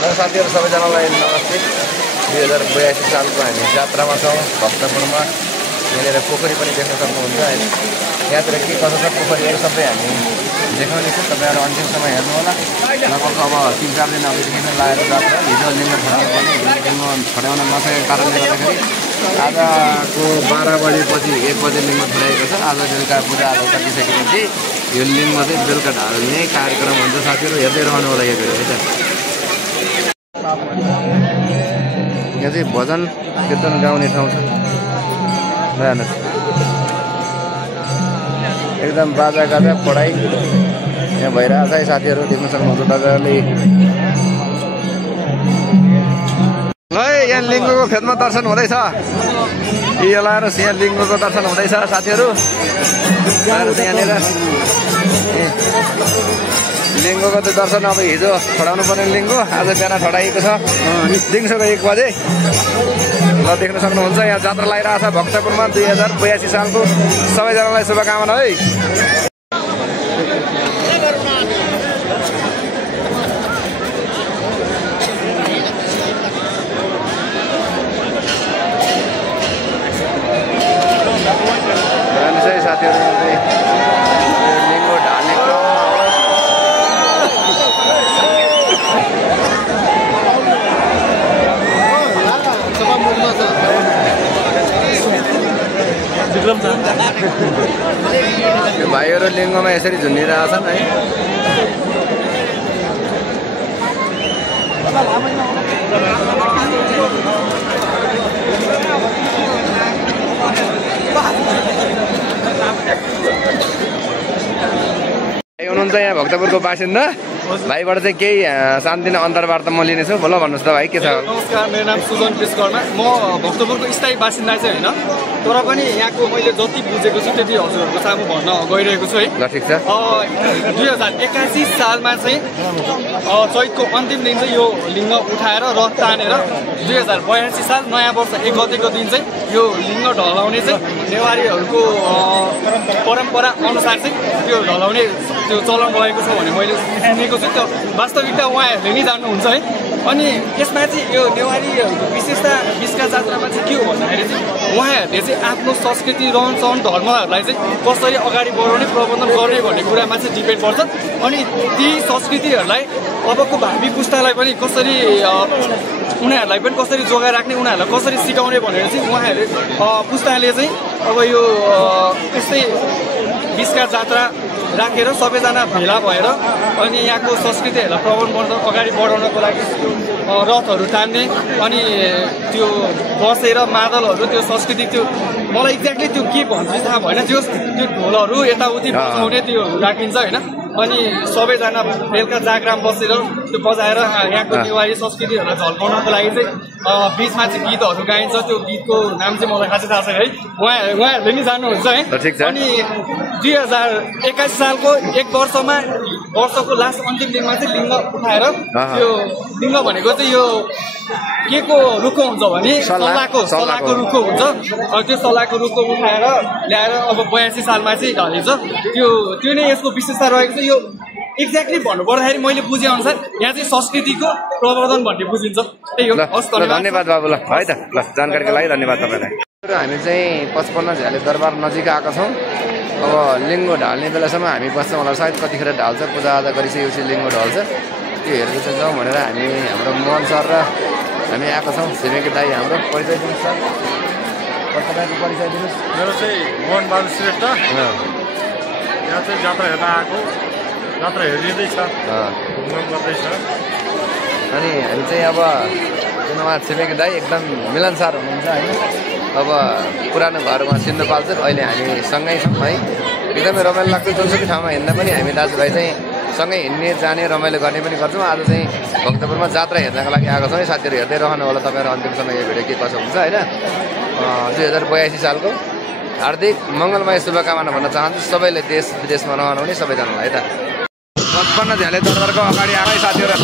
साथीहरु सबैजनालाई नमस्ते। 2082 सालको हामी जात्रामा छौँ भक्तपुरमा। यहाँनिर पोखरी पनि देख्न सक्नुहुन्छ हैन। यहाँतिर के कसो छ पोखरीहरु सबै हामी देखाउनेछौँ। तपाईहरु अन्तिमसम्म हेर्नु होला। लगभग अब 3-4 दिन अगाडिदेखि नै लागेको जात्रा। हिजो लिङ्ग छडाउनु पर्ने, लिङ्ग छडाउन नसकेको कारणले गर्दाखेरि आजको 12 बजेपछि 1 बजे लिङ्ग छडाएको छ। आज बेलुका पूजा आधा सकिसकेपछि यो लिङ्ग चाहिँ बेलुका ढाल्ने कार्यक्रम हुन्छ। साथीहरु हेर्दै रहनु होला यो भिडियो है त। यहाँ चाहिँ भजन कीर्तन गाउने ठाउँ छ। हेर्नुहोस् एकदम बाजा गाजा पढाइ यहाँ भइरहेछ है। साथीहरु देख्न सक्नुहुन्छ तपाईँहरूले। ल यहाँ लिङ्गको फेदमा दर्शन हुँदैछ। यो लाएर यहाँ लिङ्गको दर्शन हुँदैछ साथीहरु। यहाँनिर लिङ्गको त दर्शन अब हिजो छडाउनु पर्ने लिङ्ग आज बिहान छडाइएको छ दिउँसोको 1 बजे। ल देख्न सक्नुहुन्छ यहाँ जात्रा लागिरहेछ भक्तपुरमा 2082 सालको। सबैजनालाई शुभकामना है। साथीहरु लिङ्ग ढाल्ने भाइहरु लिङ्गमा यसरी झुन्डिरहेछन् है। हुनुहुन्छ यहाँ भक्तपुरको बासिन्दा भाइबाट चाहिँ केही शान्तिन अन्तर्वार्ता म लिनेछु। बोल भन्नुहोस् त भाइ के छ? नमस्कार, मेरो नाम सुजन विश्वकर्मा। म भक्तपुरको स्थायी बासिन्दा चाहिँ होइन, तर पनि यहाँको मैले जति बुझेको छु त्यति हजुरहरूको सामु भन्न गइरहेको छु है। ल ठिक छ। 2081 सालमा चाहिँ चैतको अन्तिम दिन चाहिँ यो लिङ्ग उठाएर रथ तानेर 2082 साल नयाँ वर्ष 1 गतेको दिन चाहिँ यो लिङ्ग ढलाउने चाहिँ नेवारीहरूको परम्परा अनुसार चाहिँ त्यो ढलाउने त्यो चलन रहेको छ भने मैले सुनेको छु। त्यो वास्तविकता उहाँहरूले नै जान्नुहुन्छ है। अनि यसमा चाहिँ यो नेवारीहरूको विशेषता बिचका जात्रामा चाहिँ के हो भन्दाखेरि चाहिँ उहाँहरूले चाहिँ आफ्नो संस्कृति रहनसहन धर्महरूलाई चाहिँ कसरी अगाडि बढाउने प्रबन्धन गर्ने भन्ने कुरामा चाहिँ डिपेन्ड पर्छ। अनि ती संस्कृतिहरूलाई अबको भावी पुस्तालाई पनि कसरी उनीहरूलाई पनि कसरी जोगाइ राख्ने, उनीहरूलाई कसरी सिकाउने भनेर चाहिँ उहाँहरूले पुस्ताले चाहिँ अब यो यस्तै बिचका जात्रा राखेर सबैजना भेला भएर अनि यहाँको संस्कृतिहरूलाई प्रबन्धन अगाडि बढाउनको लागि रथहरू तान्ने अनि त्यो बसेर मादलहरू त्यो संस्कृति त्यो मलाई एक्ज्याक्टली त्यो के भन्छ थाहा भएन। त्यो ढोलहरू यताउति बजाउने त्यो राखिन्छ होइन। अनि सबैजना बेलुका जागराम बसेर त्यो बजाएर यहाँको नेवारी संस्कृतिहरूलाई झल्काउनको लागि चाहिँ बिचमा चाहिँ गीतहरू गाइन्छ। त्यो गीतको नाम चाहिँ मलाई खासै थाहा छैन है। उहाँहरूले नि जान्नुहुन्छ है। अनि 2081 सालको 1 वर्षमा वर्षको लास्ट अन्तिम दिनमा चाहिँ लिङ्ग उठाएर त्यो लिङ्ग भनेको चाहिँ यो के को रुखो हुन्छ भने सल्लाहको रुखो हुन्छ। त्यो सल्लाहको रुखो उठाएर ल्याएर अब 82 सालमा चाहिँ ढलिन्छ। त्यो नै यसको विशेषता रहेको छ। यो एक्ज्याक्टली भन्नुपर्दाखेरि मैले बुझे अनुसार यहाँ चाहिँ संस्कृतिको प्रवर्धन भन्ने बुझिन्छ। त्यही हो। धन्यवाद बाबु। ल है त, ल जानकारीको लागि धन्यवाद तपाईँलाई। हामी चाहिँ 55 झ्याले दरबार नजिक आएका छौँ। अब लिङ्ग ढाल्ने बेलासम्म हामी बस्छौँ होला। सायद कतिखेर ढाल्छ, पूजाआजा गरिसकेपछि लिङ्ग ढल्छ। त्यो हेर्दै चाहिँ जाउँ भनेर हामी हाम्रो मोहन सर र हामी आएका छौँ। छिमेकी दाई हाम्रो परिचय दिनुहोस् सर। तपाईँको परिचय दिनुहोस्। मेरो चाहिँ मोहन बहादुर श्रेष्ठ। यहाँ चाहिँ जात्रा हेर्न आएको, जात्रा हेरिँदैछ, घुमघाम गर्दैछ। अनि हामी चाहिँ अब उहाँ छिमेकी दाई एकदम मिलनसार हुनुहुन्छ होइन। अब पुरानो घरमा सिन्धुपाल्चोक अहिले हामी सँगै छौँ है। एकदमै रमाइलो लाग्छ। जुनसुकै ठाउँमा हिँड्दा पनि हामी दाजुभाइ चाहिँ सँगै हिँड्ने जाने रमाइलो गर्ने पनि गर्छौँ। आज चाहिँ भक्तपुरमा जात्रा हेर्नको लागि आएको छौँ है। साथीहरू हेर्दै रहनु होला तपाईँहरू अन्तिमसम्म यो भिडियो के कसो हुन्छ होइन। 2082 सालको हार्दिक मङ्गलमय शुभकामना भन्न चाहन्छु सबैले देश विदेशमा रहनुहुने सबैजनालाई है त। 55 झ्याले दरबारको अगाडि आएकै साथीहरू।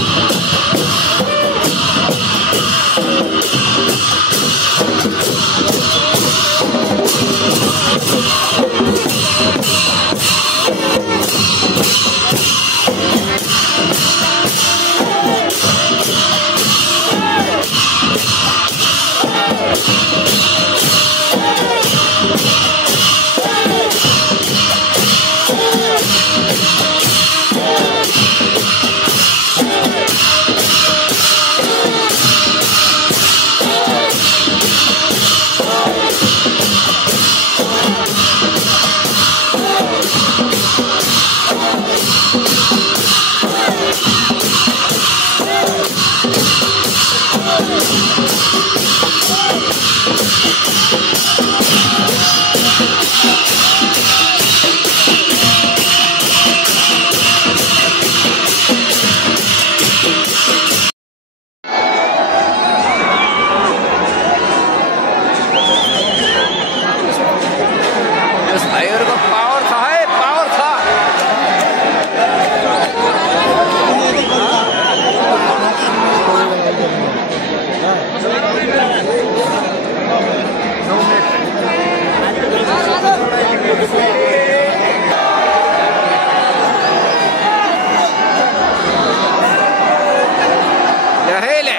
hele.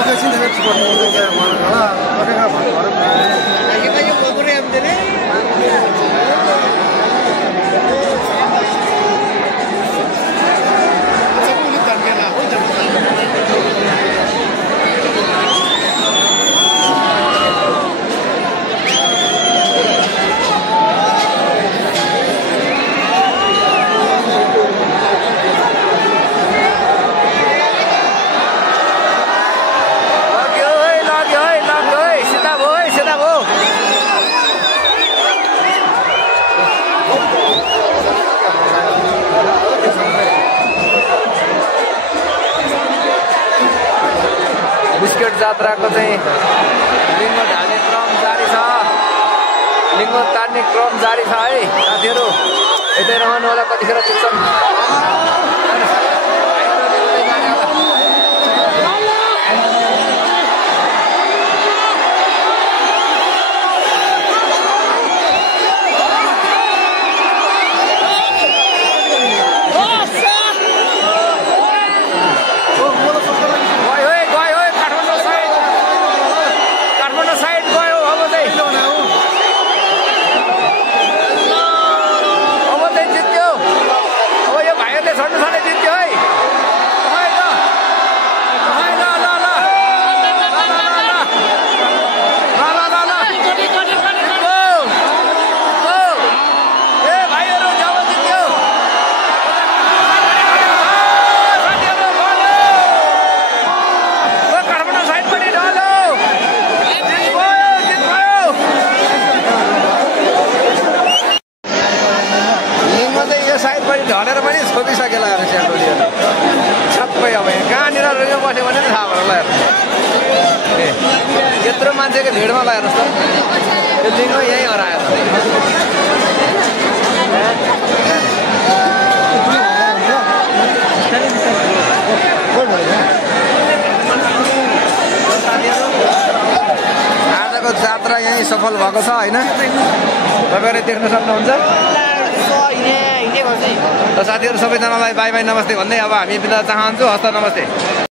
Oke sini saya coba dulu kayak mana lah. Oke nggak baru. Kita yang program jadi. Bisket जात्राको चाहिँ लिङ्ग ढाल्ने क्रम जारी छ लिङ्ग तान्ने क्रम जारी छ है साथीहरू यतै रहनु होला कतिखेर पुग्छन् ढलेर पनि छोपिसकेला हेर स्याटोलीहरू सबै अब यहाँ कहाँनिर रुँगो बस्यो भने थाहा भएर ल हेर यत्रो मान्छेको भिडमा ल हेर्नुहोस् त यो लिङ्ग यहीँ हरायो आजको जात्रा यहीँ सफल भएको छ होइन तपाईँहरूले देख्न सक्नुहुन्छ साथीहरू सबैजनालाई बाई बाई नमस्ते भन्दै अब हामी बिदा चाहन्छु हस्त नमस्ते